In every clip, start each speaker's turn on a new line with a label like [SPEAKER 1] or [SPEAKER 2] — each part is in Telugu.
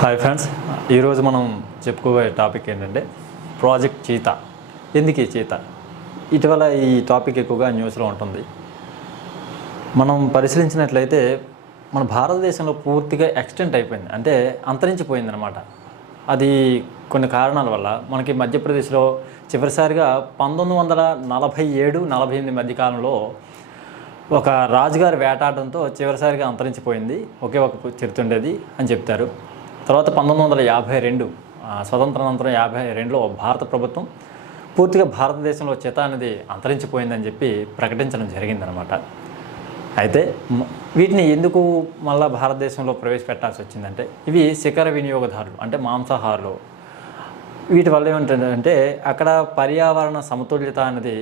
[SPEAKER 1] హాయ్ ఫ్రెండ్స్ ఈరోజు మనం చెప్పుకోబోయే టాపిక్ ఏంటంటే ప్రాజెక్ట్ చీత. ఎందుకు ఈ చీత? ఇటీవల ఈ టాపిక్ ఎక్కువగా న్యూస్లో ఉంటుంది. మనం పరిశీలించినట్లయితే మన భారతదేశంలో పూర్తిగా ఎక్స్టెంట్ అయిపోయింది. అంటే అంతరించిపోయింది అనమాట అది కొన్ని కారణాల వల్ల మనకి మధ్యప్రదేశ్లో చివరిసారిగా పంతొమ్మిది వందల నలభై ఏడు నలభై ఎనిమిది మధ్యకాలంలో ఒక రాజుగారి వేటాడడంతో చివరిసారిగా అంతరించిపోయింది. ఒకే ఒక చిరుతుండేది ఉండేది అని చెప్తారు. తర్వాత పంతొమ్మిది వందల యాభై రెండు స్వతంత్రానంతరం యాభై రెండులో భారత ప్రభుత్వం పూర్తిగా భారతదేశంలో చిత అనేది అంతరించిపోయిందని చెప్పి ప్రకటించడం జరిగిందనమాట అయితే వీటిని ఎందుకు మళ్ళా భారతదేశంలో ప్రవేశపెట్టాల్సి వచ్చిందంటే ఇవి శిఖర వినియోగదారులు అంటే మాంసాహారులు. వీటి వల్ల ఏమంటుందంటే అక్కడ పర్యావరణ సమతుల్యత అనేది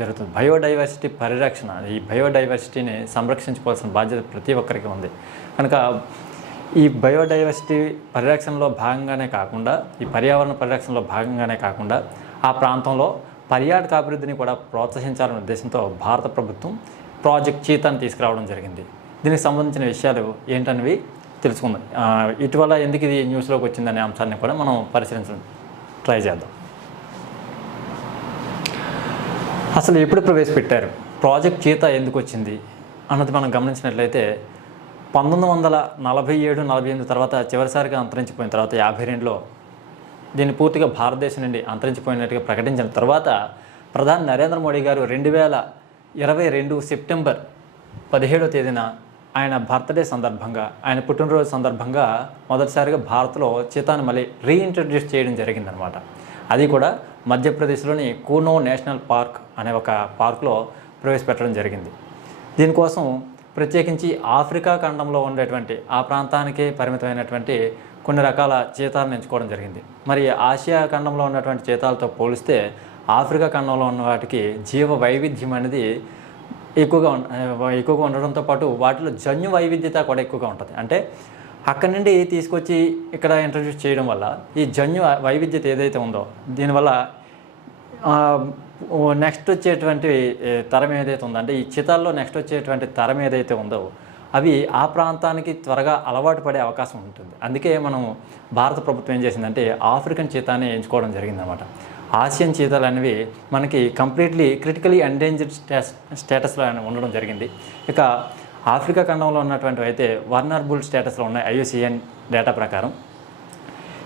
[SPEAKER 1] జరుగుతుంది. బయోడైవర్సిటీ పరిరక్షణ ఈ బయోడైవర్సిటీని సంరక్షించుకోవాల్సిన బాధ్యత ప్రతి ఒక్కరికి ఉంది. కనుక ఈ బయోడైవర్సిటీ పరిరక్షణలో భాగంగానే కాకుండా ఈ పర్యావరణ పరిరక్షణలో భాగంగానే కాకుండా ఆ ప్రాంతంలో పర్యాటక అభివృద్ధిని కూడా ప్రోత్సహించాలనే ఉద్దేశంతో భారత ప్రభుత్వం ప్రాజెక్ట్ చీతాన్ని తీసుకురావడం జరిగింది. దీనికి సంబంధించిన విషయాలు ఏంటనేవి తెలుసుకుందాం. ఇటీవల ఎందుకు ఇది న్యూస్లోకి వచ్చిందనే అంశాన్ని కూడా మనం పరిశీలించడం ట్రై చేద్దాం. అసలు ఎప్పుడు ప్రవేశపెట్టారు? ప్రాజెక్ట్ చీత ఎందుకు వచ్చింది? అన్నది మనం గమనించినట్లయితే పంతొమ్మిది వందల నలభై ఏడు నలభై ఎనిమిది తర్వాత చివరిసారిగా అంతరించిపోయిన తర్వాత యాభై రెండులో దీన్ని పూర్తిగా భారతదేశం నుండి అంతరించిపోయినట్టుగా ప్రకటించిన తర్వాత ప్రధాని నరేంద్ర మోడీ గారు రెండు వేల ఇరవై రెండు సెప్టెంబర్ పదిహేడో తేదీన ఆయన బర్త్డే సందర్భంగా ఆయన పుట్టినరోజు సందర్భంగా మొదటిసారిగా భారత్లో చీతాను మళ్ళీ రీఇంట్రడ్యూస్ చేయడం జరిగిందనమాట అది కూడా మధ్యప్రదేశ్లోని కూనో నేషనల్ పార్క్ అనే ఒక పార్క్లో ప్రవేశపెట్టడం జరిగింది. దీనికోసం ప్రత్యేకించి ఆఫ్రికా ఖండంలో ఉండేటువంటి ఆ ప్రాంతానికే పరిమితమైనటువంటి కొన్ని రకాల చీతాలను ఎంచుకోవడం జరిగింది. మరి ఆసియా ఖండంలో ఉన్నటువంటి చీతాలతో పోలిస్తే ఆఫ్రికా ఖండంలో ఉన్న వాటికి జీవ వైవిధ్యం అనేది ఎక్కువగా ఎక్కువగా ఉండడంతో పాటు వాటిలో జన్యు వైవిధ్యత కూడా ఎక్కువగా ఉంటుంది. అంటే అక్కడి నుండి తీసుకొచ్చి ఇక్కడ ఇంట్రడ్యూస్ చేయడం వల్ల ఈ జన్యు వైవిధ్యత ఏదైతే ఉందో దీనివల్ల నెక్స్ట్ వచ్చేటువంటి తరం ఏదైతే ఉందో అంటే ఈ చితాల్లో నెక్స్ట్ వచ్చేటువంటి తరం ఏదైతే ఉందో అవి ఆ ప్రాంతానికి త్వరగా అలవాటు పడే అవకాశం ఉంటుంది. అందుకే మనం భారత ప్రభుత్వం ఏం చేసిందంటే ఆఫ్రికన్ చీతాన్ని ఎంచుకోవడం జరిగిందనమాట. ఆసియన్ చీతాలు అనేవి మనకి కంప్లీట్లీ క్రిటికలీ ఎండేంజర్డ్ స్టా స్టేటస్లో ఉండడం జరిగింది. ఇక ఆఫ్రికా ఖండంలో ఉన్నటువంటివి అయితే వర్నర్బుల్ స్టేటస్లో ఉన్నాయి ఐయుసిఎన్ డేటా ప్రకారం.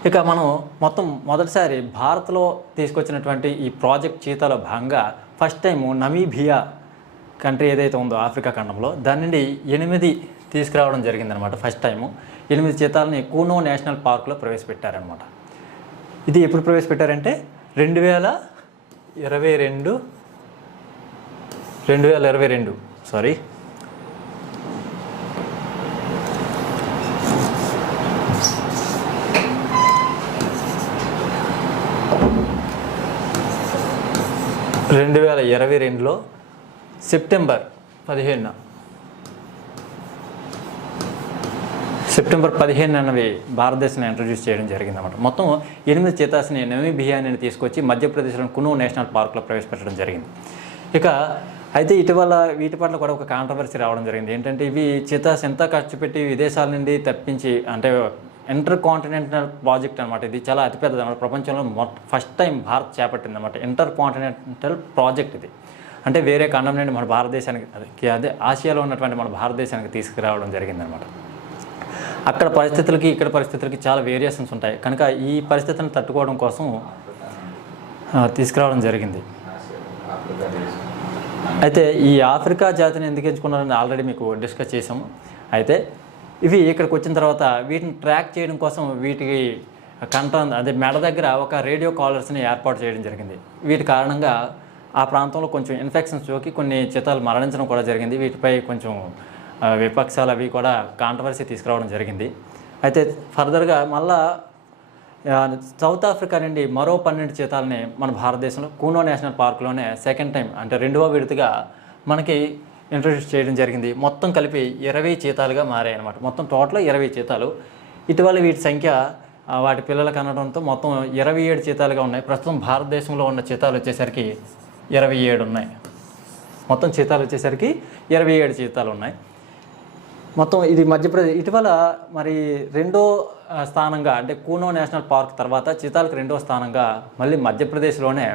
[SPEAKER 1] ఇక మనం మొత్తం మొదటిసారి భారత్లో తీసుకొచ్చినటువంటి ఈ ప్రాజెక్ట్ చీతలో భాగంగా ఫస్ట్ టైము నమీబియా కంట్రీ ఏదైతే ఉందో ఆఫ్రికా ఖండంలో దాని నుండి ఎనిమిది తీసుకురావడం జరిగిందనమాట ఫస్ట్ టైము. ఎనిమిది చీతాలని కూనో నేషనల్ పార్క్లో ప్రవేశపెట్టారనమాట. ఇది ఎప్పుడు ప్రవేశపెట్టారంటే రెండు వేల ఇరవై రెండు రెండు వేల ఇరవై రెండు సారీ రెండు వేల ఇరవై రెండులో సెప్టెంబర్ పదిహేనున. సెప్టెంబర్ పదిహేను అన్నవి భారతదేశాన్ని ఇంట్రడ్యూస్ చేయడం జరిగిందన్నమాట. మొత్తం ఎనిమిది చేతాస్ని నమీబియాని తీసుకొచ్చి మధ్యప్రదేశ్లోని కును నేషనల్ పార్క్లో ప్రవేశపెట్టడం జరిగింది. ఇక అయితే ఇటీవల వీటి పట్ల కూడా ఒక కాంట్రవర్సీ రావడం జరిగింది. ఏంటంటే ఇవి చితాస్ ఎంత ఖర్చు పెట్టి విదేశాల నుండి తప్పించి అంటే ఇంటర్ కాంటినెంటల్ ప్రాజెక్ట్ అనమాట ఇది చాలా అతిపెద్దది అనమాట ప్రపంచంలో ఫస్ట్ టైం భారత్ చేపట్టింది అనమాట ఇంటర్ కాంటినెంటల్ ప్రాజెక్ట్ ఇది. అంటే వేరే ఖండం నుండి మన భారతదేశానికి అదే- అదే ఆసియాలో ఉన్నటువంటి మన భారతదేశానికి తీసుకురావడం జరిగిందనమాట అక్కడ పరిస్థితులకి ఇక్కడ పరిస్థితులకి చాలా వేరియేషన్స్ ఉంటాయి. కనుక ఈ పరిస్థితులను తట్టుకోవడం కోసం తీసుకురావడం జరిగింది. అయితే ఈ ఆఫ్రికా జాతిని ఎందుకు ఎంచుకున్నారని ఆల్రెడీ మీకు డిస్కస్ చేసాము అయితే ఇవి ఇక్కడికి వచ్చిన తర్వాత వీటిని ట్రాక్ చేయడం కోసం వీటికి కంట అదే మెడ దగ్గర ఒక రేడియో కాలర్స్ని ఏర్పాటు చేయడం జరిగింది. వీటి కారణంగా ఆ ప్రాంతంలో కొంచెం ఇన్ఫెక్షన్స్ సోకి కొన్ని చితాలు మరణించడం కూడా జరిగింది. వీటిపై కొంచెం విపక్షాలు అవి కూడా కాంట్రవర్సీ తీసుకురావడం జరిగింది. అయితే ఫర్దర్గా మళ్ళా సౌత్ ఆఫ్రికా నుండి మరో పన్నెండు చీతాలని మన భారతదేశంలో కూనో నేషనల్ పార్క్లోనే సెకండ్ టైం అంటే రెండవ విడతగా మనకి ఇంట్రడ్యూస్ చేయడం జరిగింది. మొత్తం కలిపి ఇరవై చీతాలుగా మారాయి అనమాట మొత్తం టోటల్ ఇరవై చీతాలు ఇటీవల వీటి సంఖ్య వాటి పిల్లలకు అనడంతో మొత్తం ఇరవై ఏడు చీతాలుగా ఉన్నాయి. ప్రస్తుతం భారతదేశంలో ఉన్న చీతాలు వచ్చేసరికి ఇరవై ఏడు ఉన్నాయి. మొత్తం చీతాలు వచ్చేసరికి ఇరవై ఏడు చీతాలు ఉన్నాయి. మొత్తం ఇది మధ్యప్రదేశ్ ఇటీవల మరి రెండో స్థానంగా అంటే కూనో నేషనల్ పార్క్ తర్వాత చీతాలకు రెండో స్థానంగా మళ్ళీ మధ్యప్రదేశ్లోనే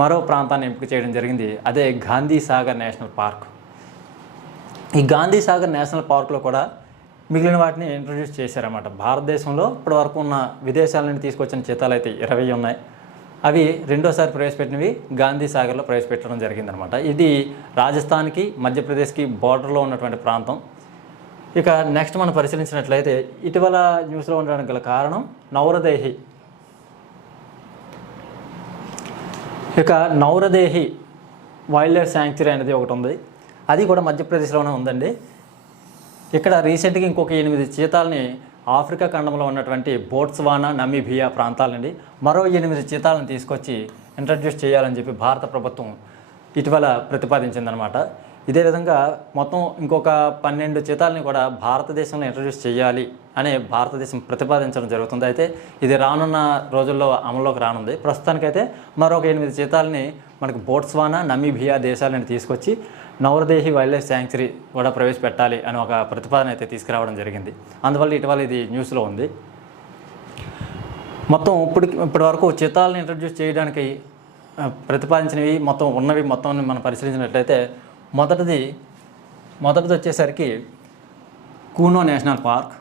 [SPEAKER 1] మరో ప్రాంతాన్ని ఎంపిక చేయడం జరిగింది. అదే గాంధీ సాగర్ నేషనల్ పార్క్. ఈ గాంధీ సాగర్ నేషనల్ పార్క్లో కూడా మిగిలిన వాటిని ఇంట్రొడ్యూస్ చేశారన్నమాట. భారతదేశంలో ఇప్పటివరకు ఉన్న విదేశాల నుండి తీసుకొచ్చిన చిత్తాలు అయితే ఇరవై ఉన్నాయి. అవి రెండోసారి ప్రవేశపెట్టినవి గాంధీ సాగర్లో ప్రవేశపెట్టడం జరిగిందనమాట ఇది రాజస్థాన్కి మధ్యప్రదేశ్కి బార్డర్లో ఉన్నటువంటి ప్రాంతం. ఇక నెక్స్ట్ మనం పరిశీలించినట్లయితే ఇటీవల న్యూస్లో ఉండడానికి గల కారణం నవరదేహి ఇక నౌరదేహి వైల్డ్ లైఫ్ శాంక్చురీ అనేది ఒకటి ఉంది. అది కూడా మధ్యప్రదేశ్లోనే ఉందండి. ఇక్కడ రీసెంట్గా ఇంకొక ఎనిమిది చీతాలని ఆఫ్రికా ఖండంలో ఉన్నటువంటి బోట్స్వానా నమీబియా ప్రాంతాలండి. మరో ఎనిమిది చీతాలను తీసుకొచ్చి ఇంట్రడ్యూస్ చేయాలని చెప్పి భారత ప్రభుత్వం ఇటీవల ప్రతిపాదించిందనమాట. ఇదే విధంగా మొత్తం ఇంకొక పన్నెండు చీతాలని కూడా భారతదేశంలో ఇంట్రడ్యూస్ చేయాలి అనే భారతదేశం ప్రతిపాదించడం జరుగుతుంది. అయితే ఇది రానున్న రోజుల్లో అమల్లోకి రానుంది. ప్రస్తుతానికైతే మరొక ఎనిమిది చీతాలని మనకు బోట్స్వానా నమీబియా దేశాలని తీసుకొచ్చి నవరదేహి వైల్డ్ లైఫ్ శాంక్చురీ కూడా ప్రవేశపెట్టాలి అని ఒక ప్రతిపాదన అయితే తీసుకురావడం జరిగింది. అందువల్ల ఇటీవల ఇది న్యూస్లో ఉంది. మొత్తం ఇప్పుడు ఇప్పటి వరకు చిత్తాలను ఇంట్రడ్యూస్ చేయడానికి ప్రతిపాదించినవి మొత్తం ఉన్నవి మొత్తం మనం పరిశీలించినట్లయితే మొదటిది మొదటిది వచ్చేసరికి కూనో నేషనల్ పార్క్.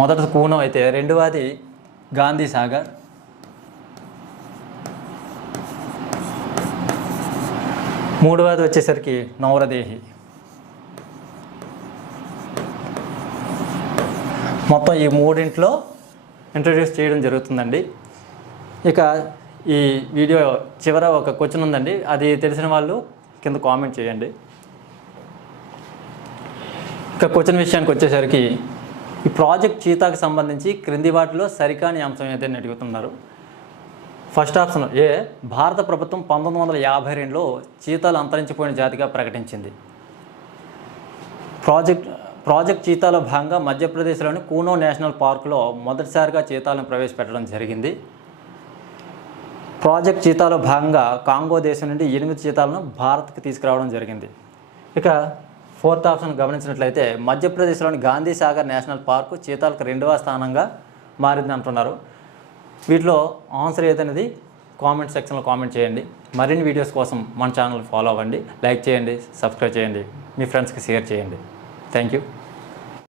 [SPEAKER 1] మొదటిది కూనో అయితే రెండవది గాంధీ సాగర్. మూడవది వచ్చేసరికి నవరదేహి. మొత్తం ఈ మూడింట్లో ఇంట్రడ్యూస్ చేయడం జరుగుతుందండి. ఇక ఈ వీడియో చివర ఒక క్వశ్చన్ ఉందండి. అది తెలిసిన వాళ్ళు కింద కామెంట్ చేయండి. ఇక క్వశ్చన్ విషయానికి వచ్చేసరికి ఈ ప్రాజెక్ట్ చీతాకు సంబంధించి క్రింది వాటిలో సరికాని అంశం ఏదైనా అడుగుతున్నారు? ఫస్ట్ ఆప్షన్ ఏ భారత ప్రభుత్వం పంతొమ్మిది వందల యాభై రెండులో చీతాలు అంతరించిపోయిన జాతిగా ప్రకటించింది. ప్రాజెక్ట్ ప్రాజెక్ట్ చీతాలో భాగంగా మధ్యప్రదేశ్లోని కూనో నేషనల్ పార్కులో మొదటిసారిగా చీతాలను ప్రవేశపెట్టడం జరిగింది. ప్రాజెక్ట్ చీతాలో భాగంగా కాంగో దేశం నుండి ఎనిమిది చీతాలను భారత్కి తీసుకురావడం జరిగింది. ఇక ఫోర్త్ ఆప్షన్ గమనించినట్లయితే మధ్యప్రదేశ్లోని గాంధీ సాగర్ నేషనల్ పార్కు చీతాలకు రెండవ స్థానంగా మారింది అంటున్నారు వీటిలో ఆన్సర్ ఏదనేది కామెంట్ సెక్షన్లో కామెంట్ చేయండి. మరిన్ని వీడియోస్ కోసం మన ఛానల్ ఫాలో అవ్వండి. లైక్ చేయండి సబ్స్క్రైబ్ చేయండి. మీ ఫ్రెండ్స్కి షేర్ చేయండి. Thank you.